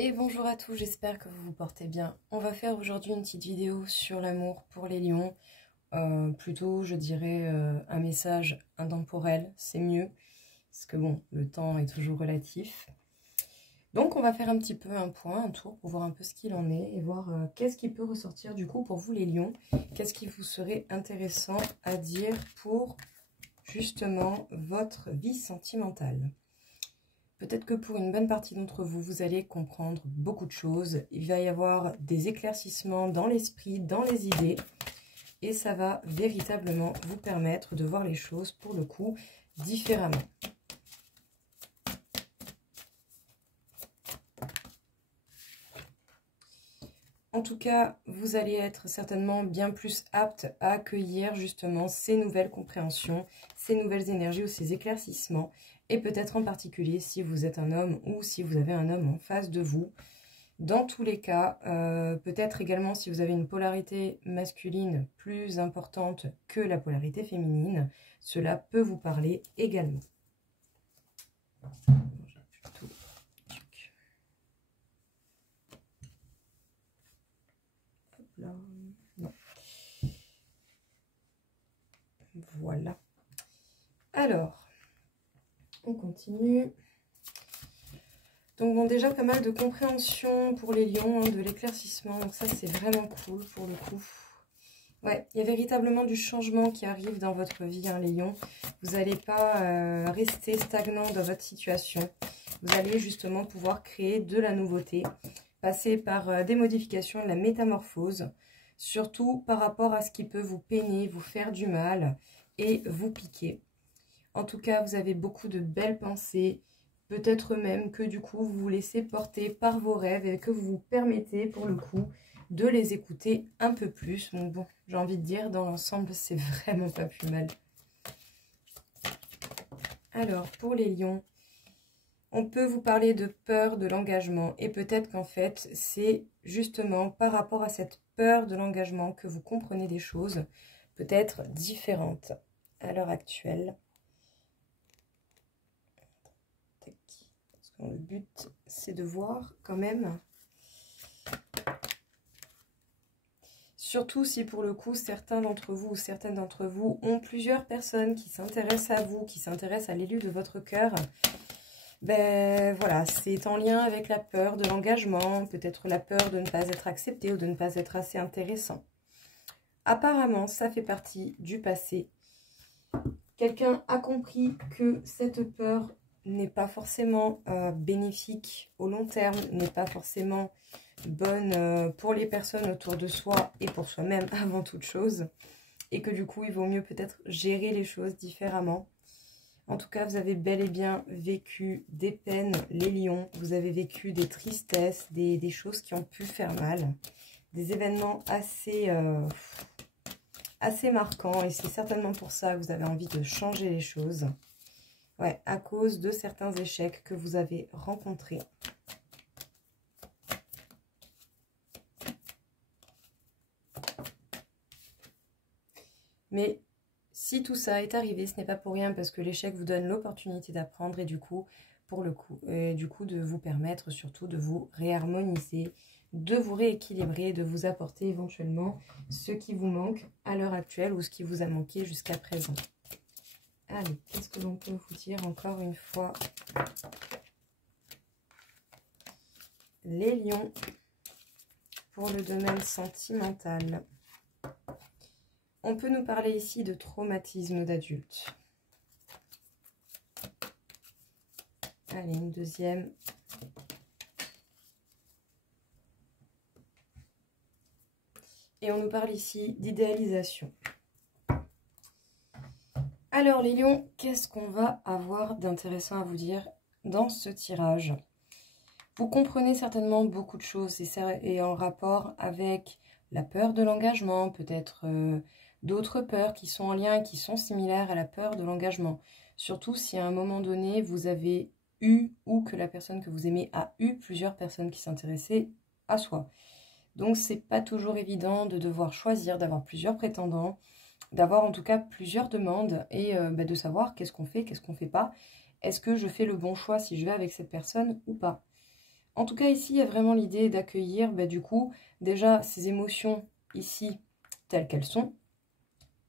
Et bonjour à tous, j'espère que vous vous portez bien. On va faire aujourd'hui une petite vidéo sur l'amour pour les lions. Plutôt, je dirais, un message intemporel, c'est mieux. Parce que bon, le temps est toujours relatif. Donc on va faire un petit peu un point, un tour pour voir un peu ce qu'il en est et voir qu'est-ce qui peut ressortir du coup pour vous les lions. Qu'est-ce qui vous serait intéressant à dire pour justement votre vie sentimentale. Peut-être que pour une bonne partie d'entre vous, vous allez comprendre beaucoup de choses. Il va y avoir des éclaircissements dans l'esprit, dans les idées. Et ça va véritablement vous permettre de voir les choses, pour le coup, différemment. En tout cas, vous allez être certainement bien plus apte à accueillir justement ces nouvelles compréhensions, ces nouvelles énergies ou ces éclaircissements. Et peut-être en particulier si vous êtes un homme ou si vous avez un homme en face de vous. Dans tous les cas, peut-être également si vous avez une polarité masculine plus importante que la polarité féminine, cela peut vous parler également. Non. Voilà. Alors, on continue. Donc bon, déjà pas mal de compréhension pour les lions, hein, de l'éclaircissement. Donc ça, c'est vraiment cool pour le coup. Ouais, il y a véritablement du changement qui arrive dans votre vie, hein, les lions. Vous n'allez pas rester stagnant dans votre situation. Vous allez justement pouvoir créer de la nouveauté, passer par des modifications, de la métamorphose, surtout par rapport à ce qui peut vous peiner, vous faire du mal et vous piquer. En tout cas, vous avez beaucoup de belles pensées, peut-être même que du coup, vous vous laissez porter par vos rêves et que vous vous permettez pour le coup de les écouter un peu plus. Donc bon, j'ai envie de dire, dans l'ensemble, c'est vraiment pas plus mal. Alors, pour les lions, on peut vous parler de peur de l'engagement. Et peut-être qu'en fait, c'est justement par rapport à cette peur de l'engagement que vous comprenez des choses peut-être différentes à l'heure actuelle. Parce que le but, c'est de voir quand même. Surtout si pour le coup, certains d'entre vous ou certaines d'entre vous ont plusieurs personnes qui s'intéressent à vous, qui s'intéressent à l'élu de votre cœur. Ben voilà, c'est en lien avec la peur de l'engagement, peut-être la peur de ne pas être accepté ou de ne pas être assez intéressant. Apparemment, ça fait partie du passé. Quelqu'un a compris que cette peur n'est pas forcément bénéfique au long terme, n'est pas forcément bonne pour les personnes autour de soi et pour soi-même avant toute chose. Et que du coup, il vaut mieux peut-être gérer les choses différemment. En tout cas, vous avez bel et bien vécu des peines, les lions. Vous avez vécu des tristesses, des choses qui ont pu faire mal. Des événements assez marquants. Et c'est certainement pour ça que vous avez envie de changer les choses. Ouais, à cause de certains échecs que vous avez rencontrés. Mais si tout ça est arrivé, ce n'est pas pour rien parce que l'échec vous donne l'opportunité d'apprendre et du coup, de vous permettre surtout de vous réharmoniser, de vous rééquilibrer, de vous apporter éventuellement ce qui vous manque à l'heure actuelle ou ce qui vous a manqué jusqu'à présent. Allez, qu'est-ce que l'on peut vous dire encore une fois? Les lions pour le domaine sentimental. On peut nous parler ici de traumatisme d'adulte. Allez, une deuxième. Et on nous parle ici d'idéalisation. Alors les lions, qu'est-ce qu'on va avoir d'intéressant à vous dire dans ce tirage? Vous comprenez certainement beaucoup de choses et en rapport avec la peur de l'engagement, peut-être d'autres peurs qui sont en lien et qui sont similaires à la peur de l'engagement. Surtout si à un moment donné, vous avez eu ou que la personne que vous aimez a eu plusieurs personnes qui s'intéressaient à soi. Donc, c'est pas toujours évident de devoir choisir, d'avoir plusieurs prétendants, d'avoir en tout cas plusieurs demandes et de savoir qu'est-ce qu'on fait pas. Est-ce que je fais le bon choix si je vais avec cette personne ou pas? En tout cas, ici, il y a vraiment l'idée d'accueillir, du coup, déjà ces émotions ici, telles qu'elles sont,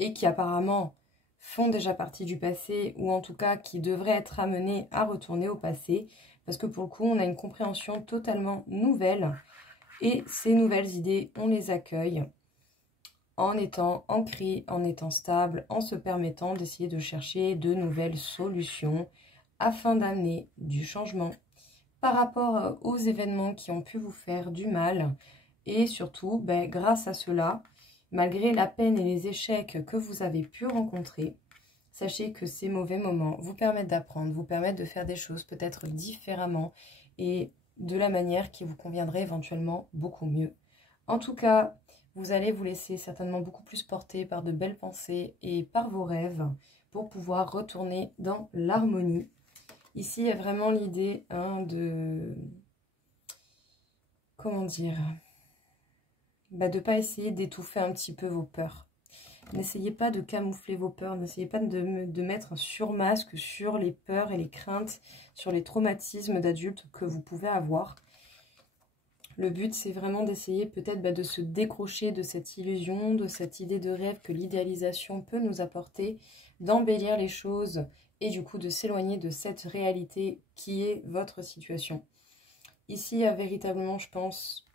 et qui apparemment font déjà partie du passé, ou en tout cas qui devraient être amenées à retourner au passé, parce que pour le coup, on a une compréhension totalement nouvelle, et ces nouvelles idées, on les accueille en étant ancré, en étant stable, en se permettant d'essayer de chercher de nouvelles solutions afin d'amener du changement par rapport aux événements qui ont pu vous faire du mal. Et surtout, grâce à cela, malgré la peine et les échecs que vous avez pu rencontrer, sachez que ces mauvais moments vous permettent d'apprendre, vous permettent de faire des choses peut-être différemment et de la manière qui vous conviendrait éventuellement beaucoup mieux. En tout cas, vous allez vous laisser certainement beaucoup plus porter par de belles pensées et par vos rêves pour pouvoir retourner dans l'harmonie. Ici, il y a vraiment l'idée de... Comment dire, de ne pas essayer d'étouffer un petit peu vos peurs. N'essayez pas de camoufler vos peurs, n'essayez pas de mettre un surmasque sur les peurs et les craintes, sur les traumatismes d'adultes que vous pouvez avoir. Le but, c'est vraiment d'essayer peut-être de se décrocher de cette illusion, de cette idée de rêve que l'idéalisation peut nous apporter, d'embellir les choses et du coup de s'éloigner de cette réalité qui est votre situation. Ici, il y a véritablement, je pense,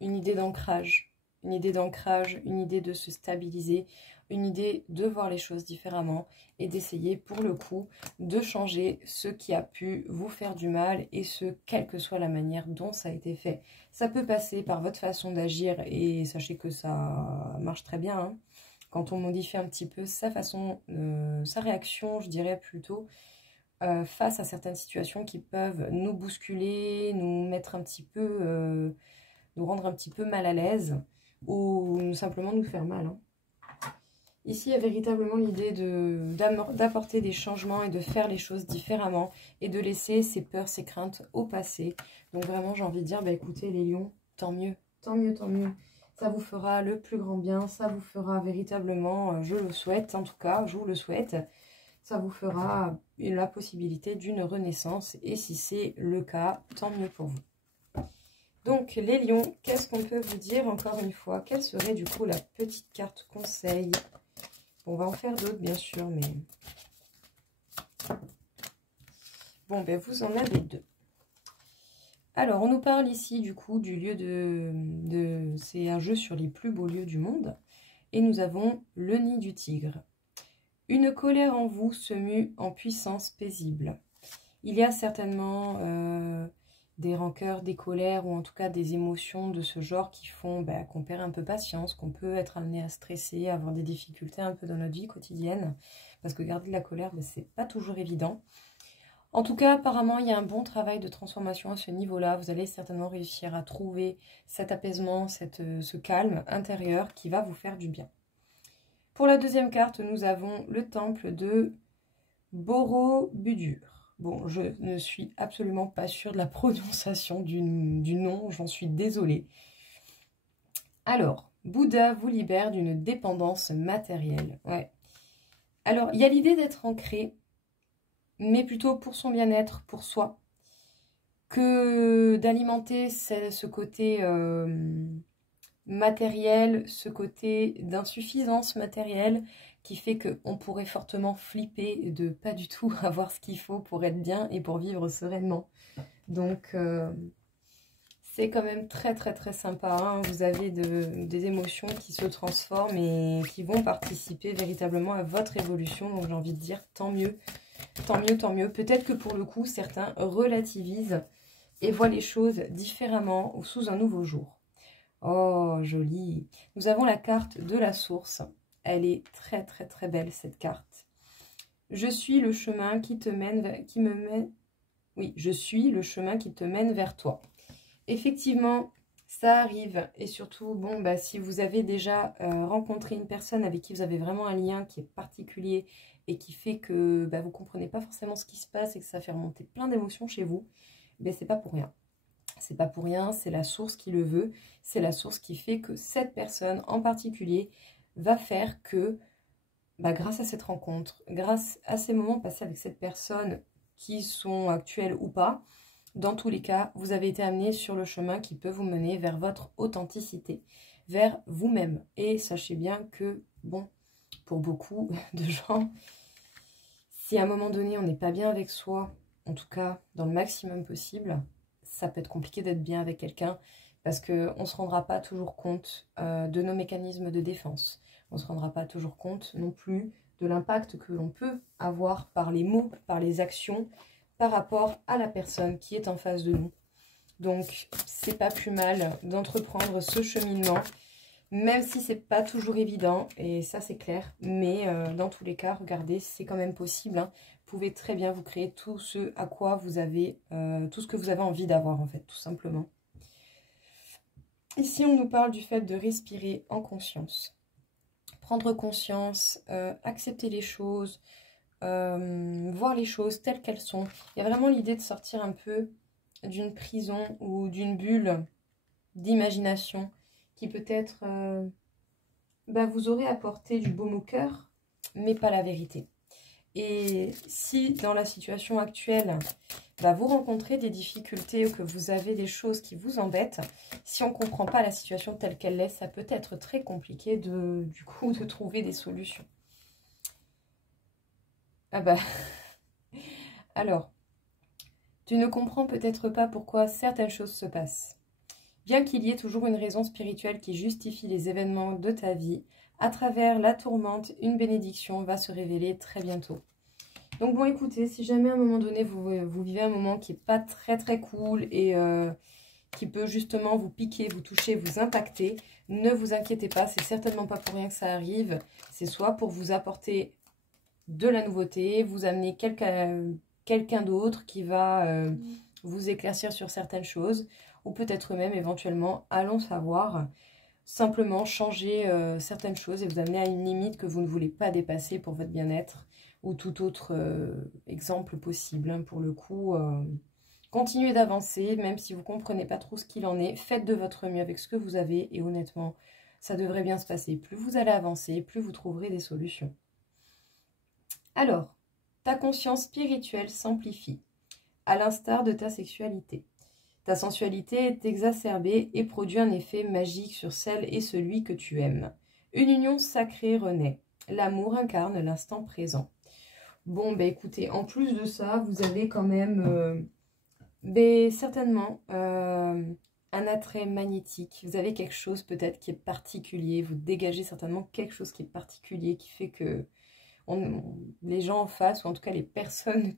une idée d'ancrage, une idée de se stabiliser, une idée de voir les choses différemment et d'essayer pour le coup de changer ce qui a pu vous faire du mal et ce, quelle que soit la manière dont ça a été fait. Ça peut passer par votre façon d'agir et sachez que ça marche très bien, hein. Quand on modifie un petit peu sa façon, sa réaction, je dirais plutôt, face à certaines situations qui peuvent nous bousculer, nous mettre un petit peu, nous rendre un petit peu mal à l'aise ou simplement nous faire mal, hein. Ici, il y a véritablement l'idée d'apporter des changements et de faire les choses différemment et de laisser ses peurs, ses craintes au passé. Donc vraiment, j'ai envie de dire, écoutez les lions, tant mieux, tant mieux, tant mieux. Ça vous fera le plus grand bien, ça vous fera véritablement, je le souhaite en tout cas, je vous le souhaite, ça vous fera la possibilité d'une renaissance et si c'est le cas, tant mieux pour vous. Donc les lions, qu'est-ce qu'on peut vous dire encore une fois? Quelle serait du coup la petite carte conseil? On va en faire d'autres bien sûr, mais... Bon, vous en avez deux. Alors, on nous parle ici du coup du lieu de... C'est un jeu sur les plus beaux lieux du monde. Et nous avons le nid du tigre. Une colère en vous se mue en puissance paisible. Il y a certainement des rancœurs, des colères ou en tout cas des émotions de ce genre qui font qu'on perd un peu patience, qu'on peut être amené à stresser, à avoir des difficultés un peu dans notre vie quotidienne. Parce que garder de la colère, c'est pas toujours évident. En tout cas, apparemment, il y a un bon travail de transformation à ce niveau-là. Vous allez certainement réussir à trouver cet apaisement, ce calme intérieur qui va vous faire du bien. Pour la deuxième carte, nous avons le temple de Borobudur. Bon, je ne suis absolument pas sûre de la prononciation du nom, j'en suis désolée. Alors, Bouddha vous libère d'une dépendance matérielle. Ouais. Alors, il y a l'idée d'être ancré, mais plutôt pour son bien-être, pour soi, que d'alimenter ce côté matériel, ce côté d'insuffisance matérielle, qui fait qu'on pourrait fortement flipper de pas du tout avoir ce qu'il faut pour être bien et pour vivre sereinement. Donc, c'est quand même très très très sympa, hein. Vous avez des émotions qui se transforment et qui vont participer véritablement à votre évolution. Donc, j'ai envie de dire, tant mieux, tant mieux, tant mieux. Peut-être que pour le coup, certains relativisent et voient les choses différemment ou sous un nouveau jour. Oh, joli. Nous avons la carte de la source. Elle est très très très belle cette carte. Je suis le chemin qui te mène, Oui, je suis le chemin qui te mène vers toi. Effectivement, ça arrive. Et surtout, bon, si vous avez déjà rencontré une personne avec qui vous avez vraiment un lien qui est particulier et qui fait que vous ne comprenez pas forcément ce qui se passe et que ça fait remonter plein d'émotions chez vous, c'est pas pour rien. C'est pas pour rien, c'est la source qui le veut. C'est la source qui fait que cette personne en particulier va faire que, grâce à cette rencontre, grâce à ces moments passés avec cette personne qui sont actuels ou pas, dans tous les cas, vous avez été amené sur le chemin qui peut vous mener vers votre authenticité, vers vous-même. Et sachez bien que, bon, pour beaucoup de gens, si à un moment donné, on n'est pas bien avec soi, en tout cas dans le maximum possible, ça peut être compliqué d'être bien avec quelqu'un parce qu'on ne se rendra pas toujours compte de nos mécanismes de défense. On ne se rendra pas toujours compte non plus de l'impact que l'on peut avoir par les mots, par les actions, par rapport à la personne qui est en face de nous. Donc, c'est pas plus mal d'entreprendre ce cheminement, même si c'est pas toujours évident, et ça c'est clair, mais dans tous les cas, regardez, c'est quand même possible. Hein. Vous pouvez très bien vous créer tout ce à quoi vous avez, tout ce que vous avez envie d'avoir en fait, tout simplement. Ici, on nous parle du fait de respirer en conscience. Prendre conscience, accepter les choses, voir les choses telles qu'elles sont. Il y a vraiment l'idée de sortir un peu d'une prison ou d'une bulle d'imagination qui peut-être vous aurait apporté du baume au cœur, mais pas la vérité. Et si dans la situation actuelle, vous rencontrez des difficultés ou que vous avez des choses qui vous embêtent, si on ne comprend pas la situation telle qu'elle est, ça peut être très compliqué du coup de trouver des solutions. Alors, tu ne comprends peut-être pas pourquoi certaines choses se passent. Bien qu'il y ait toujours une raison spirituelle qui justifie les événements de ta vie, à travers la tourmente, une bénédiction va se révéler très bientôt. Donc bon, écoutez, si jamais à un moment donné, vous vivez un moment qui n'est pas très très cool et qui peut justement vous piquer, vous toucher, vous impacter, ne vous inquiétez pas, c'est certainement pas pour rien que ça arrive. C'est soit pour vous apporter de la nouveauté, vous amener quelqu'un d'autre qui va vous éclaircir sur certaines choses, ou peut-être même éventuellement, allons savoir, simplement changer certaines choses et vous amener à une limite que vous ne voulez pas dépasser pour votre bien-être, ou tout autre exemple possible. Hein, pour le coup, continuez d'avancer, même si vous ne comprenez pas trop ce qu'il en est, faites de votre mieux avec ce que vous avez, et honnêtement, ça devrait bien se passer. Plus vous allez avancer, plus vous trouverez des solutions. Alors, ta conscience spirituelle s'amplifie, à l'instar de ta sexualité. Ta sensualité est exacerbée et produit un effet magique sur celle et celui que tu aimes. Une union sacrée renaît. L'amour incarne l'instant présent. Bon, écoutez, en plus de ça, vous avez quand même certainement un attrait magnétique. Vous avez quelque chose peut-être qui est particulier. Vous dégagez certainement quelque chose qui est particulier, qui fait que les gens en face, ou en tout cas la personne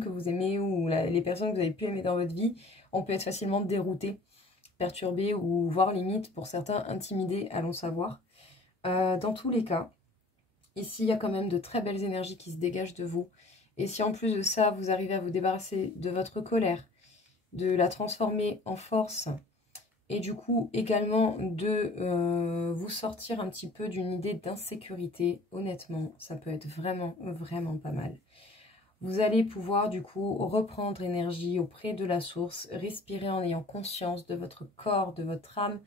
que vous aimez, ou les personnes que vous avez pu aimer dans votre vie, on peut être facilement dérouté, perturbé, ou voire limite, pour certains, intimidé, allons savoir. Dans tous les cas, ici, il y a quand même de très belles énergies qui se dégagent de vous. Et si en plus de ça, vous arrivez à vous débarrasser de votre colère, de la transformer en force, et du coup également de vous sortir un petit peu d'une idée d'insécurité, honnêtement, ça peut être vraiment, vraiment pas mal. Vous allez pouvoir du coup reprendre énergie auprès de la source, respirer en ayant conscience de votre corps, de votre âme,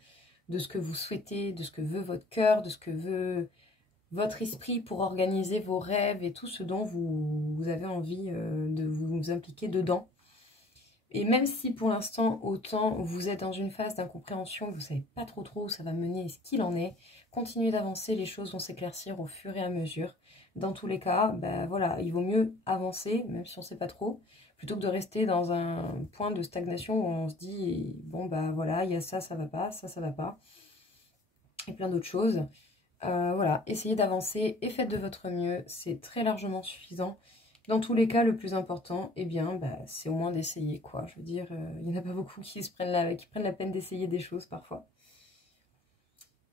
de ce que vous souhaitez, de ce que veut votre cœur, de ce que veut votre esprit pour organiser vos rêves et tout ce dont vous avez envie de vous impliquer dedans. Et même si pour l'instant, autant vous êtes dans une phase d'incompréhension, vous ne savez pas trop où ça va mener et ce qu'il en est, continuez d'avancer, les choses vont s'éclaircir au fur et à mesure. Dans tous les cas, voilà, il vaut mieux avancer, même si on ne sait pas trop, plutôt que de rester dans un point de stagnation où on se dit, bon voilà, il y a ça, ça va pas, ça va pas, et plein d'autres choses. Voilà, essayez d'avancer et faites de votre mieux, c'est très largement suffisant. Dans tous les cas, le plus important, c'est au moins d'essayer, quoi. Je veux dire, il n'y en a pas beaucoup qui prennent la peine d'essayer des choses, parfois.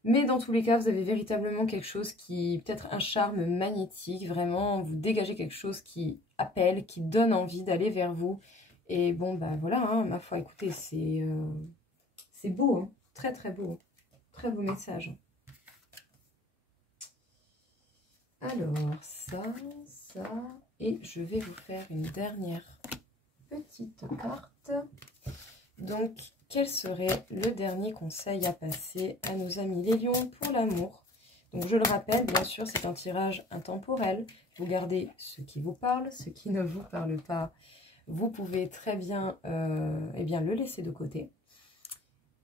Mais dans tous les cas, vous avez véritablement quelque chose qui, peut-être un charme magnétique, vraiment, vous dégagez quelque chose qui appelle, qui donne envie d'aller vers vous. Et voilà, hein, ma foi, écoutez, c'est beau, hein, très très beau, très beau message. Alors, ça, et je vais vous faire une dernière petite carte. Donc, quel serait le dernier conseil à passer à nos amis les lions pour l'amour? Donc, je le rappelle, bien sûr, c'est un tirage intemporel. Vous gardez ce qui vous parle, ce qui ne vous parle pas. vous pouvez très bien, eh bien le laisser de côté.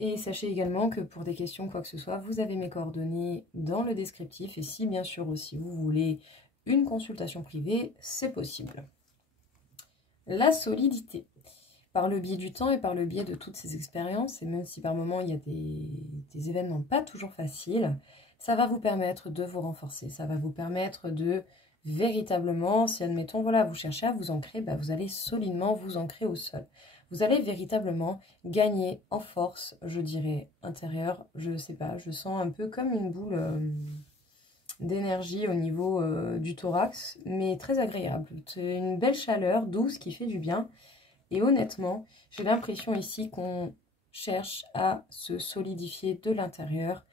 Et sachez également que pour des questions, quoi que ce soit, vous avez mes coordonnées dans le descriptif. Et si bien sûr aussi vous voulez une consultation privée, c'est possible. La solidité. Par le biais du temps et par le biais de toutes ces expériences, et même si par moments il y a des événements pas toujours faciles, ça va vous permettre de vous renforcer. Ça va vous permettre de véritablement, si admettons, voilà, vous cherchez à vous ancrer, bah, vous allez solidement vous ancrer au sol. Vous allez véritablement gagner en force, je dirais, intérieure. Je sais pas, je sens un peu comme une boule d'énergie au niveau du thorax, mais très agréable. C'est une belle chaleur douce qui fait du bien. Et honnêtement, j'ai l'impression ici qu'on cherche à se solidifier de l'intérieur.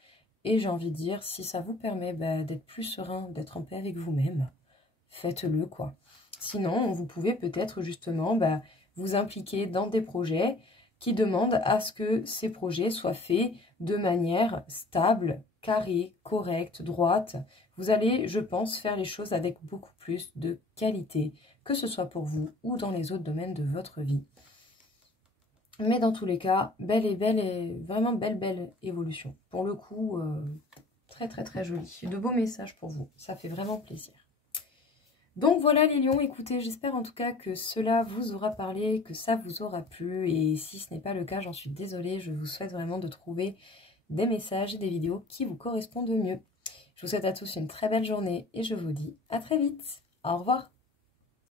Et j'ai envie de dire, si ça vous permet d'être plus serein, d'être en paix avec vous-même, faites-le quoi. Sinon, vous pouvez peut-être justement vous impliquer dans des projets qui demandent à ce que ces projets soient faits de manière stable, carrée, correcte, droite. Vous allez, je pense, faire les choses avec beaucoup plus de qualité, que ce soit pour vous ou dans les autres domaines de votre vie. Mais dans tous les cas, vraiment belle évolution. Pour le coup, très joli. De beaux messages pour vous. Ça fait vraiment plaisir. Donc voilà les lions, écoutez, j'espère en tout cas que cela vous aura parlé, que ça vous aura plu. Et si ce n'est pas le cas, j'en suis désolée. Je vous souhaite vraiment de trouver des messages et des vidéos qui vous correspondent mieux. Je vous souhaite à tous une très belle journée et je vous dis à très vite. Au revoir.